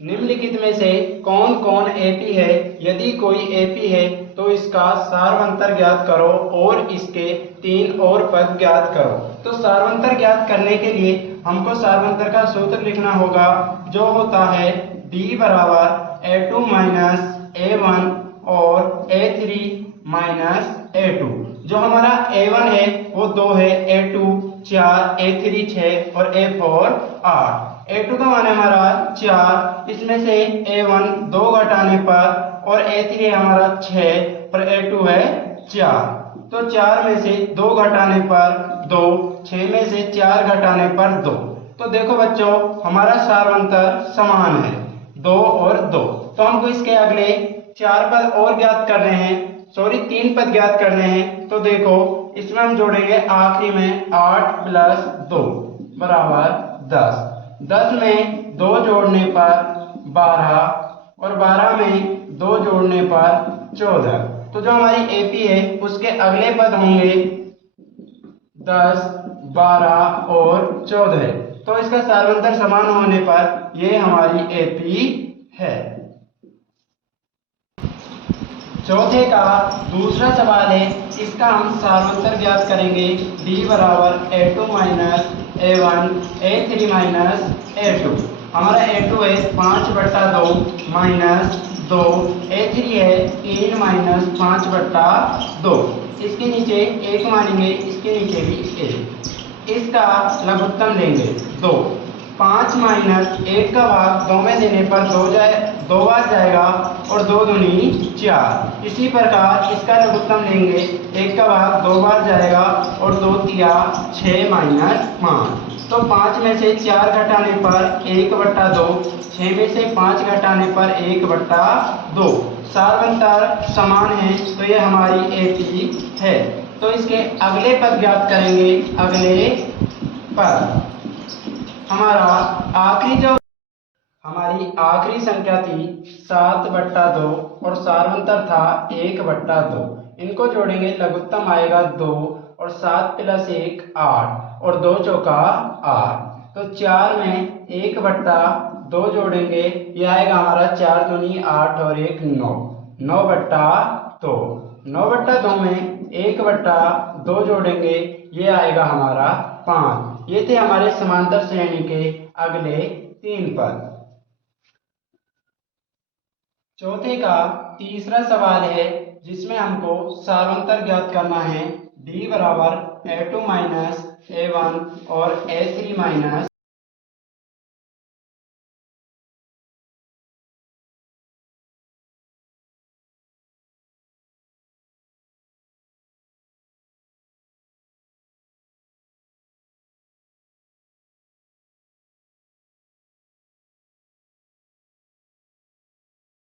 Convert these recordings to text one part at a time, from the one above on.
निम्नलिखित में से कौन कौन एपी है? यदि कोई एपी है तो इसका सार्वंतर ज्ञात करो और इसके 3 और पद ज्ञात करो। तो सार्वंतर ज्ञात करने के लिए हमको सार्वंतर का सूत्र लिखना होगा, जो होता है D बराबर A2 माइनस A1 और A3 माइनस A2। जो हमारा A1 है वो 2 है, A2 4, A3 6 और A4 8। A2 का मान है हमारा 4, इसमें से A1 2 घटाने पर और A3 है हमारा 6 और A2 है 4। तो 4 में से 2 घटाने पर 2, 6 में से 4 घटाने पर 2। तो देखो बच्चों, हमारा सार्वंतर समान है 2 और 2। तो हमको इसके अगले 4 पद और ज्ञात करने हैं, सॉरी 3 पद ज्ञात करने हैं। तो देखो इसमें हम जोड़ेंगे आखिरी में 8 प्लस 2 बराबर 10। 10 में 2 जोड़ने पर 12 और 12 में 2 जोड़ने पर 14। तो जो हमारी एपी है उसके अगले पद होंगे 10, 12 और 14। तो इसका सार्वंतर समान होने पर ये हमारी एपी है। चौथे का दूसरा सवाल है, इसका हम सार्वंतर ज्ञात करेंगे। D बराबर A2 minus A1 A3 minus A2। हमारा A2 है 5/2 माइनस 2, A3 है 3 माइनस 5/2। इसके नीचे 1 मानेंगे, इसके नीचे भी 1। इसका लघुत्तम लेंगे 2। 5 माइनस 1 का भाग 2 में देने पर 2 बार जाएगा और 2 दूनी 4। इसी प्रकार इसका लघुत्तम लेंगे, 1 का भाग 2 बार जाएगा और 2 तिया 6 माइनस 5। तो 5 में से 4 घटाने पर 1/2, 6 में से 5 घटाने पर 1/2। सार्वंतर समान है तो ये हमारी एपी है। तो इसके अगले पद ज्ञात करेंगे। अगले पद हमारी आखिरी संख्या थी 7/2 और सार्वंतर था 1/2। इनको जोड़ेंगे, लघुत्तम आएगा 2 और 7 प्लस 1 8 और 2 चौका 8। तो 4 में 1/2 जोड़ेंगे, यह आएगा हमारा 4 दूनी 8 और 1 9, 9/2। 9/2 में 1/2 जोड़ेंगे, ये आएगा हमारा 5। ये थे हमारे समांतर श्रेणी के अगले 3 पद। चौथे का तीसरा सवाल है, जिसमें हमको सार्वंतर ज्ञात करना है। D बराबर A2 माइनस A1 और A3 minus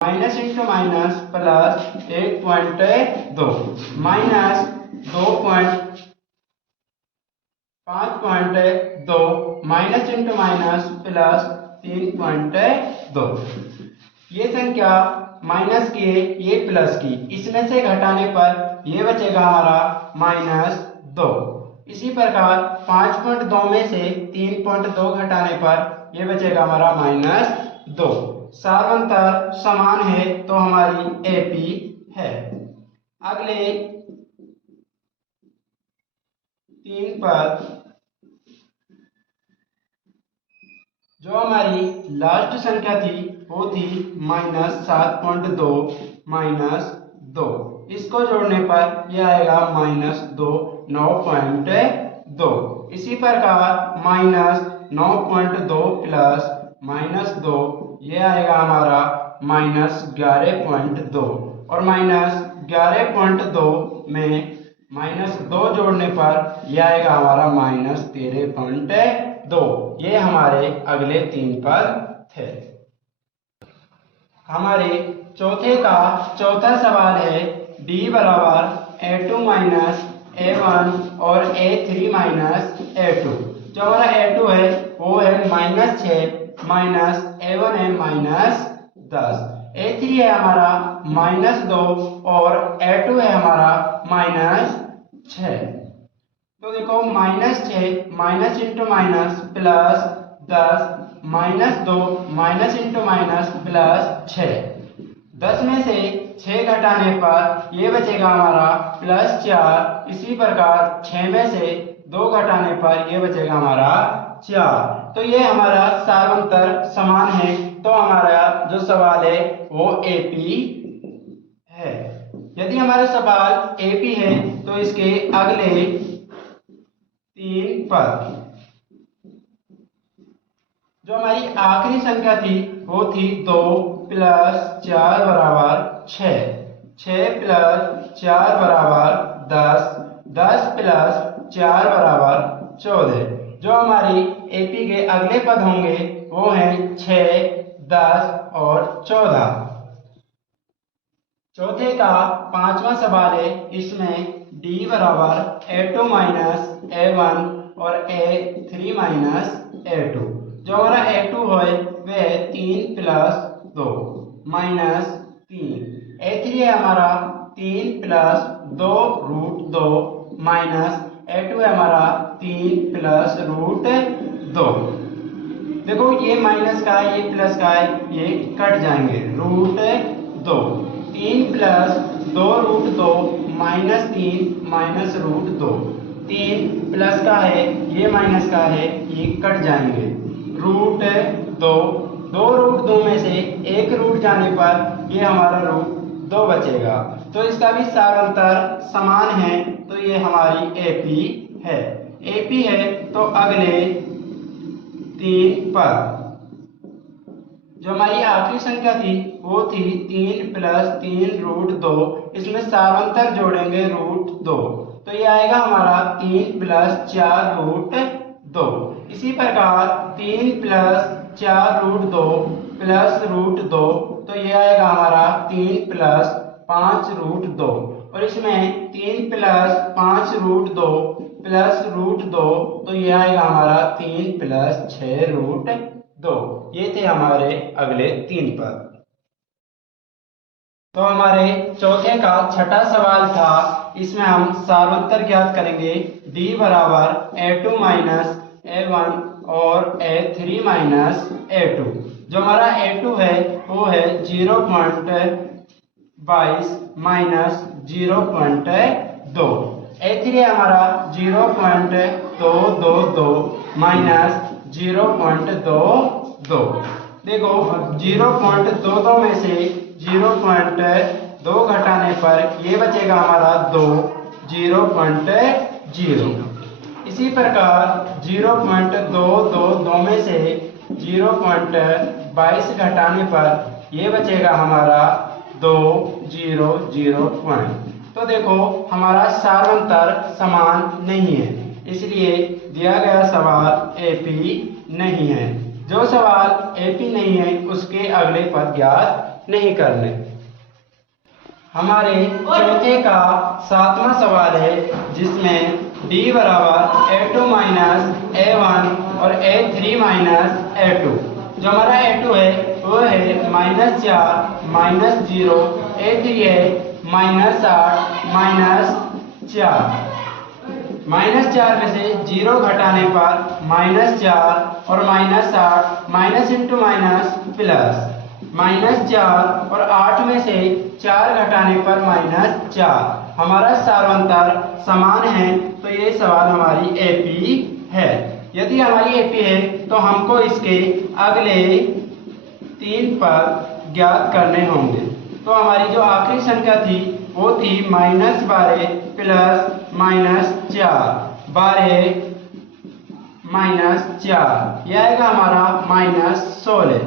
minus into minus plus 1.2 minus 5.2 minus into minus plus 3.2। ये संख्या माइनस की है, ये प्लस की, इसमें से घटाने पर ये बचेगा हमारा -2। इसी प्रकार 5.2 में से 3.2 घटाने पर ये बचेगा हमारा -2। सार्वंतर समान है तो हमारी एपी है। अगले 3 पद, जो हमारी लास्ट संख्या थी वो थी -7.2 -2। इसको जोड़ने पर यह आएगा -2 9.2। इसी प्रकार -9.2 प्लस -2 ये आएगा हमारा -11.2 और -11.2 में -2 जोड़ने पर यह आएगा हमारा -13.2। ये हमारे अगले 3 पद थे। हमारे चौथे का चौथा सवाल है। D बराबर A2 माइनस A1 और A3 माइनस A2। जो हमारा A2 है वो है -6 माइनस A1 है -10। A3 है हमारा -2 और A2 है हमारा -6। तो देखो -6 minus into minus plus 10 -2 minus into minus plus 6। 10 में से 6 घटाने पर ये बचेगा हमारा +4। इसी प्रकार 6 में से 2 घटाने पर ये बचेगा हमारा 4। तो ये हमारा सार्वंतर समान है। तो हमारा जो सवाल है वो एपी है। यदि हमारा सवाल एपी है तो इसके अगले 3 पद, जो हमारी आखिरी संख्या थी वो थी 2 + 4 = 6, 6 + 4 = 10, 10 + 4 = 14। जो हमारी एपी के अगले पद होंगे वो हैं 6, 10 और 14। चौथे का 5वां सवाल है। इसमें d = a2 - a1 और a3 - a2। जो हमारा a2 है वह 3 + 2 -3। a3 है हमारा 3 + 2√2 माइनस a2 है हमारा 3 + √2। देखो ये माइनस का है, ये प्लस का है, ये कट जाएंगे। √2 3 + 2√2 -3 -√2। 3 प्लस का है, ये माइनस का है, ये कट जाएंगे। √2 2√2 में से एक रूट जाने पर ये हमारा √2 बचेगा। तो इसका भी सार्वंतर समान है। तो ये हमारी एपी है। एपी है तो अगले 3 पद, जो हमारी आखिरी संख्या थी वो थी 3 + 3√2। इसमें सार्वंतर जोड़ेंगे √2। तो ये आएगा हमारा 3 + 4√2। इसी प्रकार 3 + 4√2 + √2। तो ये आएगा हमारा 3 + 5√2। और इसमें 3 + 5√2 + √2। तो ये आएगा हमारा 3 + 6√2। ये थे हमारे अगले 3 पद। तो हमारे चौथे का छठा सवाल था। इसमें हम सार्वंतर ज्ञात करेंगे। d = a2 - a1 और a3 - a2। जो हमारा a2 है वो है 0.22 -0.2। a3 है हमारा 0.222 -0.22। देखो 0.22 में से 0.2 घटाने पर ये बचेगा हमारा 2, 0.0। इसी प्रकार 0.222 में से 0.22 घटाने पर ये बचेगा हमारा 2, 0, 0 पॉइंट। तो देखो हमारा सार्वंतर समान नहीं है, इसलिए दिया गया सवाल एपी नहीं है। जो सवाल एपी नहीं है उसके अगले पद ज्ञात नहीं करने। हमारे चौथे का 7वां सवाल है, जिसमें d = a2 - a1 और a3 - a2। जो हमारा a2 है वो है -4 -0, a3 है -8 -4। -4 में से 0 घटाने पर -4 और -8 माइनस इंटू माइनस प्लस। -4 और 8 में से 4 घटाने पर -4। हमारा सार्वंतर समान है। तो ये सवाल हमारी एपी है। यदि हमारी एपी है तो हमको इसके अगले 3 पद ज्ञात करने होंगे। तो हमारी जो आखिरी संख्या थी वो थी -12 प्लस -4, 12 -4। यह आएगा हमारा -16।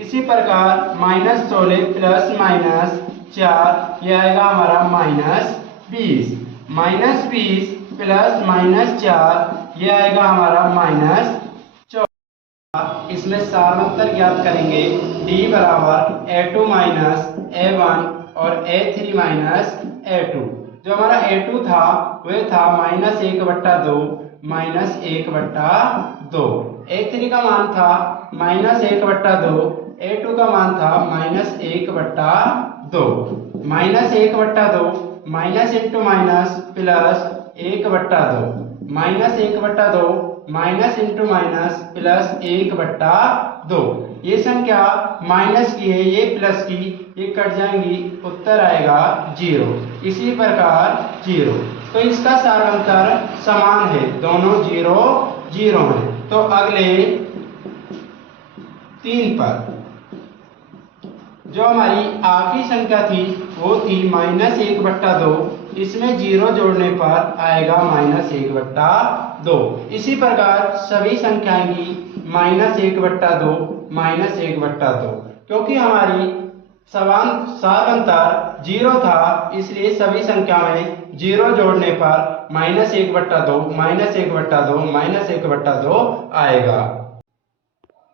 इसी प्रकार -16 प्लस -4 यह आएगा हमारा -20। -20 प्लस -4 यह आएगा हमारा -14। इसमें सार्वंतर ज्ञात करेंगे। d = a2 - a1 और a3 - a2। जो हमारा a2 था वह था -1/2 -1/2। a3 का मान था -1/2, a2 का मान था -1/2। -1/2 minus into minus plus 1/2, -1/2 minus into minus plus 1/2। ये संख्या माइनस की है, ये प्लस की, ये कट जाएंगी, उत्तर आएगा 0। इसी प्रकार 0। तो इसका सारांतर समान है, दोनों 0 0 है। तो अगले 3 पर जो हमारी आखिरी संख्या थी वो थी -1/2। इसमें 0 जोड़ने पर आएगा -1/2। इसी प्रकार सभी संख्याएं की -1/2 -1/2, क्योंकि हमारी सारांतर 0 था, इसलिए सभी संख्या में 0 जोड़ने पर -1/2 -1/2 -1/2 आएगा।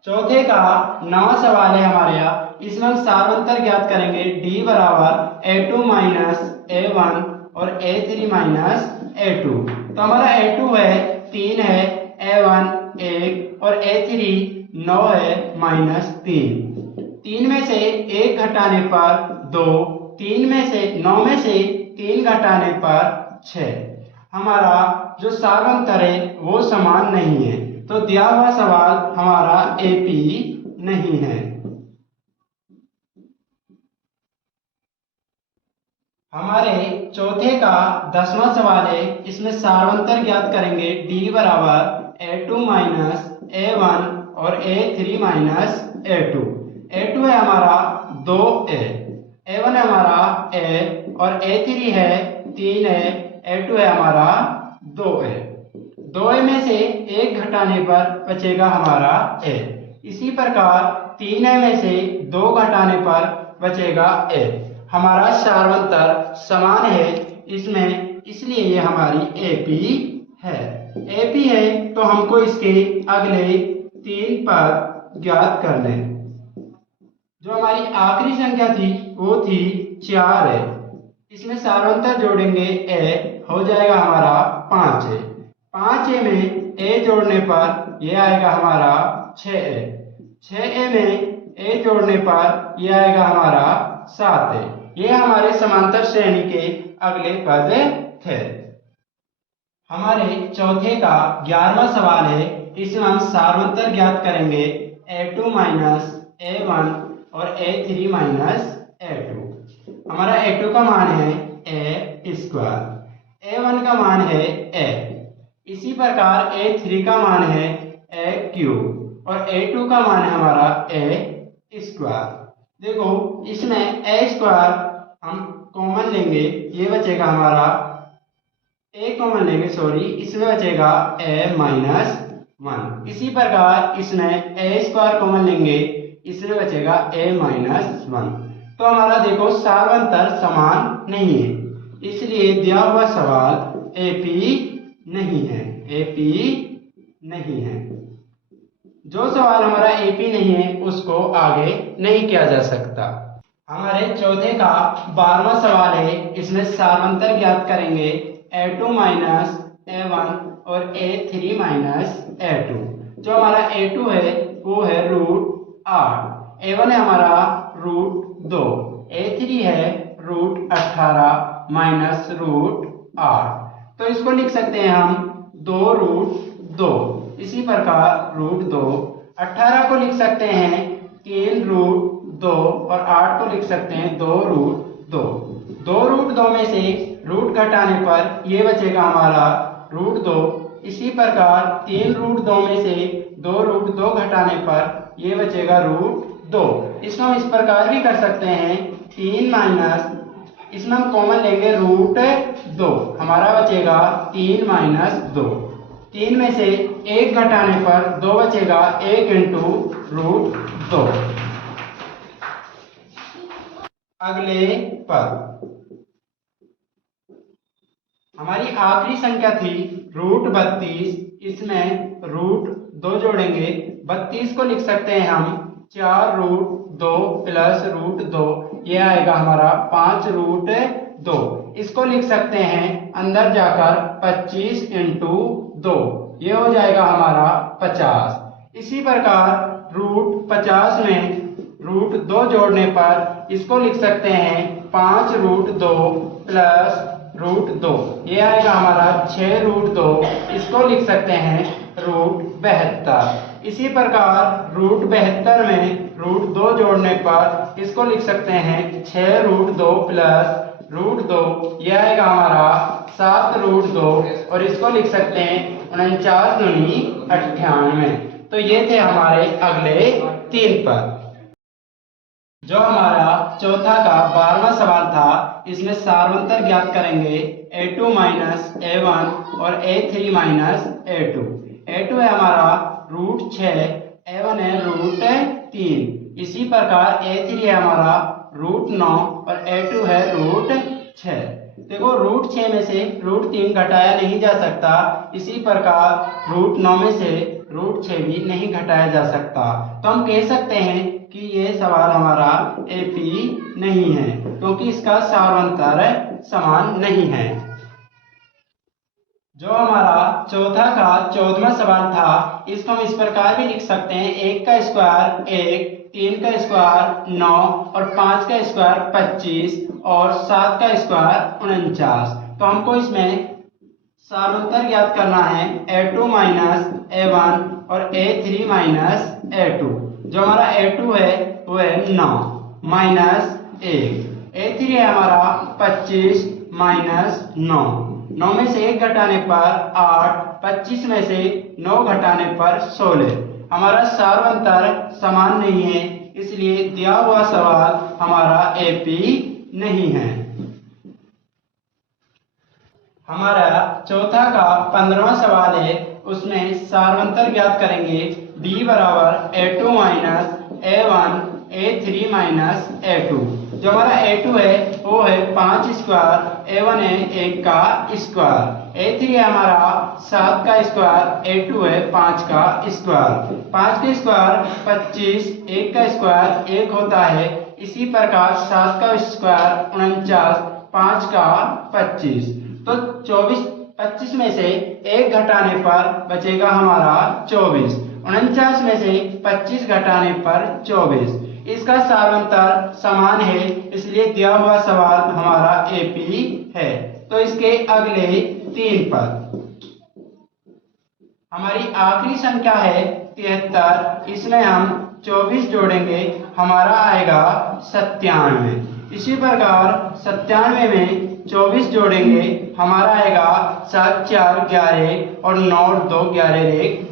चौथे का 9वां सवाल है हमारे यहाँ। इसमें हम सारांतर ज्ञात करेंगे। d बराबर a2 माइनस a1 और a3 माइनस a2। तो हमारा a2 है 3 है, a1 1 और a3 9 है -3। 3 में से 1 घटाने पर 2, 3 में से 9 में से 3 घटाने पर 6। हमारा जो सारांतर है वो समान नहीं है, तो दिया हुआ सवाल हमारा AP नहीं है। हमारे चौथे का 10वां सवाल है। इसमें सारांतर ज्ञात करेंगे। d बराबर a2 माइनस a1 और a3 माइनस a2। a2 है हमारा 2a, a1 है हमारा a और a3 है 3 है, a2 है हमारा 2a। 2a में से 1 घटाने पर बचेगा हमारा a। इसी प्रकार 3a में से 2 घटाने पर बचेगा a। हमारा सारांतर समान है इसमें, इसलिए ये हमारी AP है। AP है तो हमको इसके अगले 3 पद ज्ञात कर लें। जो हमारी आखिरी संख्या थी वो थी 4 है। इसमें सारांतर जोड़ेंगे a, हो जाएगा हमारा 5a। 5a में a जोड़ने पर ये आएगा हमारा 6a। 6a में a जोड़ने पर ये आएगा हमारा 7a। ये हमारे समांतर श्रेणी के अगले पद थे। हमारे चौथे का 11वां सवाल है। इसमें हम सारांतर ज्ञात करेंगे। a2 माइनस a1 और a3 माइनस a2। हमारा a2 का मान है a स्क्वायर, a1 का मान है a, इसी प्रकार a3 का मान है a क्यूब और a2 का मान है हमारा a स्क्वायर। देखो इसमें a स्क्वायर हम कॉमन लेंगे, ये बचेगा हमारा a कॉमन लेंगे, सॉरी, इसमें बचेगा a माइनस 1। इसी प्रकार इसमें a स्क्वायर कॉमन लेंगे, इसमें बचेगा a माइनस 1। तो हमारा देखो सारांतर समान नहीं है, इसलिए दिया हुआ सवाल AP नहीं है। AP नहीं है। जो सवाल हमारा AP नहीं है उसको आगे नहीं किया जा सकता। हमारे चौथे का 12वां सवाल है। इसमें सारांतर ज्ञात करेंगे। a2 माइनस a1 और a3 माइनस a2। जो हमारा a2 है वो है √8, a1 है हमारा √2, a3 है √18 माइनस √8। तो इसको लिख सकते हैं हम 2√2। इसी प्रकार √2, 18 को लिख सकते हैं 3√2 और 8 को लिख सकते हैं 2√2। 2√2 में से रूट घटाने पर ये बचेगा हमारा √2। इसी प्रकार 3√2 में से 2√2 घटाने पर ये बचेगा √2। इसको हम इस प्रकार भी कर सकते हैं 3 माइनस, इसमें हम कॉमन लेंगे √2, हमारा बचेगा 3 माइनस 2। 3 में से 1 घटाने पर 2 बचेगा, 1 इंटू √2। अगले पद हमारी आखिरी संख्या थी √32। इसमें √2 जोड़ेंगे, 32 को लिख सकते हैं हम 4√2 प्लस √2, ये आएगा हमारा 5√2। इसको लिख सकते हैं अंदर जाकर 25 इंटू 2, ये हो जाएगा हमारा 50। इसी प्रकार √50 में √2 जोड़ने पर इसको लिख सकते हैं 5√2 प्लस √2, ये आएगा हमारा 6√2। इसको लिख सकते हैं √72। इसी प्रकार √72 में √2 जोड़ने पर इसको लिख सकते हैं 6√2 प्लस √2, यह आएगा हमारा 7√2 और इसको लिख सकते हैं 49 दूनी 98। तो ये थे हमारे अगले 3 पद। जो हमारा चौथा का 12वां सवाल था, इसमें सारवंतर ज्ञात करेंगे a2 माइनस a1 और a3 माइनस a2। a2 है हमारा √6, a1 है √3। इसी प्रकार a3 है हमारा √9 और a2 है √6। देखो √6 में से √3 घटाया नहीं जा सकता, इसी प्रकार √9 में से √6 भी नहीं घटाया जा सकता। तो हम कह सकते हैं कि ये सवाल हमारा एपी नहीं है, क्योंकि इसका सारवंतर समान नहीं है। जो हमारा चौथा का 14वां सवाल था, इसको हम इस प्रकार भी लिख सकते हैं 1 का स्क्वायर 1, 3 का स्क्वायर 9 और 5 का स्क्वायर 25 और 7 का स्क्वायर 49। तो हमको इसमें सारवंतर ज्ञात करना है a2 माइनस a1 और a3 माइनस a2। जो हमारा a2 है वो है 9 माइनस 1, a3 है हमारा 25 माइनस 9। 9 में से 1 घटाने पर 8, 25 में से 9 घटाने पर 16। हमारा सारवंतर समान नहीं है, इसलिए दिया हुआ सवाल हमारा एपी नहीं है। हमारा चौथा का 15वां सवाल है, उसमें सारवंतर ज्ञात करेंगे d बराबर a2 minus a1 a3 minus a2। जो हमारा a2 है वो है 5 स्क्वायर, a1 है 1 का स्क्वायर, a3 है हमारा 7 का स्क्वायर, a2 है 5 का स्क्वायर। 5 का स्क्वायर 25, 1 का स्क्वायर 1 होता है, इसी प्रकार 7 का स्क्वायर 49, 5 का 25। तो 25 में से 1 घटाने पर बचेगा हमारा 24, 49 में से 25 घटाने पर 24। इसका सारवंतर समान है, इसलिए दिया हुआ सवाल हमारा एपी है। तो इसके अगले 3 पद। हमारी आखिरी संख्या है 73, इसमें हम 24 जोड़ेंगे, हमारा आएगा 97। इसी प्रकार 97 में 24 जोड़ेंगे, हमारा आएगा 7 4 11 और 9 2 11 1।